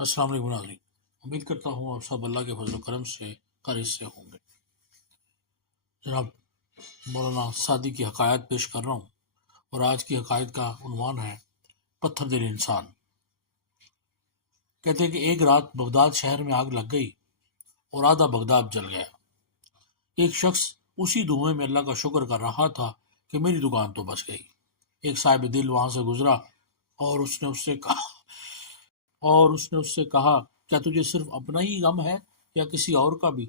السلام علیکم ناظرین، امید کرتا ہوں آپ سب اللہ کے فضل و کرم سے خیریت سے ہوں گے۔ جناب، مولانا سعدی کی حکایت پیش کر رہا ہوں، اور آج کی حکایت کا عنوان ہے پتھر دل انسان۔ کہتے ہیں کہ ایک رات بغداد شہر میں آگ لگ گئی اور آدھا بغداد جل گیا۔ ایک شخص اسی دھوئیں میں اللہ کا شکر کر رہا تھا کہ میری دکان تو بچ گئی۔ ایک صاحب دل وہاں سے گزرا اور اس نے اس سے کہا کیا تجھے صرف اپنا ہی غم ہے یا کسی اور کا بھی؟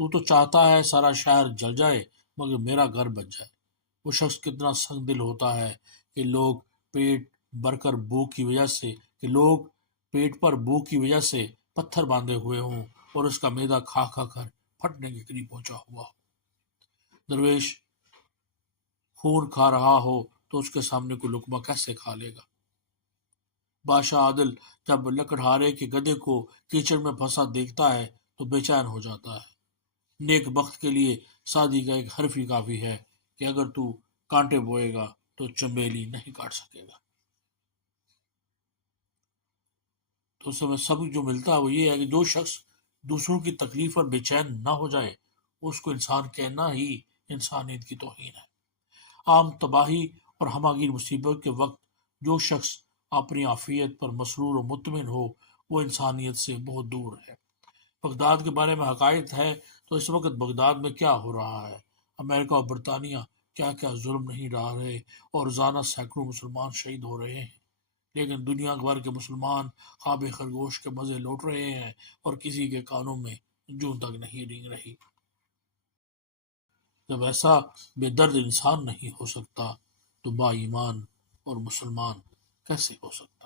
تو چاہتا ہے سارا شہر جل جائے مگر میرا گھر بچ جائے۔ وہ شخص کتنا سنگ دل ہوتا ہے کہ لوگ پیٹ پر بھوک کی وجہ سے پتھر باندھے ہوئے ہوں اور اس کا معدہ کھا کھا کر پھٹنے کے قریب پہنچا ہوا ہو۔ درویش خون کھا رہا ہو تو اس کے سامنے کوئی لقمہ کیسے کھا لے گا؟ بادشاہ عادل جب لکڑہارے کے گدھے کو کیچڑ میں پھنسا دیکھتا ہے تو بے چین ہو جاتا ہے۔ نیک بخت کے لیے سعدی کا ایک حرف ہی کافی ہے کہ اگر تو کانٹے بوئے گا تو چنبیلی نہیں کاٹ سکے گا۔ تو اس میں سبق جو ملتا ہے وہ یہ ہے کہ جو شخص دوسروں کی تکلیف پر بے چین نہ ہو جائے اس کو انسان کہنا ہی انسانیت کی توہین ہے۔ عام تباہی اور ہماگیر مصیبت کے وقت جو شخص اپنی عافیت پر مسرور و مطمئن ہو وہ انسانیت سے بہت دور ہے۔ بغداد کے بارے میں حکایت ہے تو اس وقت بغداد میں کیا ہو رہا ہے؟ امریکہ اور برطانیہ کیا کیا ظلم نہیں ڈال رہے اور روزانہ سینکڑوں مسلمان شہید ہو رہے ہیں، لیکن دنیا بھر کے مسلمان خواب خرگوش کے مزے لوٹ رہے ہیں اور کسی کے کانوں میں جوں تک نہیں رینگ رہی۔ جب ایسا بے درد انسان نہیں ہو سکتا تو با ایمان اور مسلمان کیسے ہو سکتا؟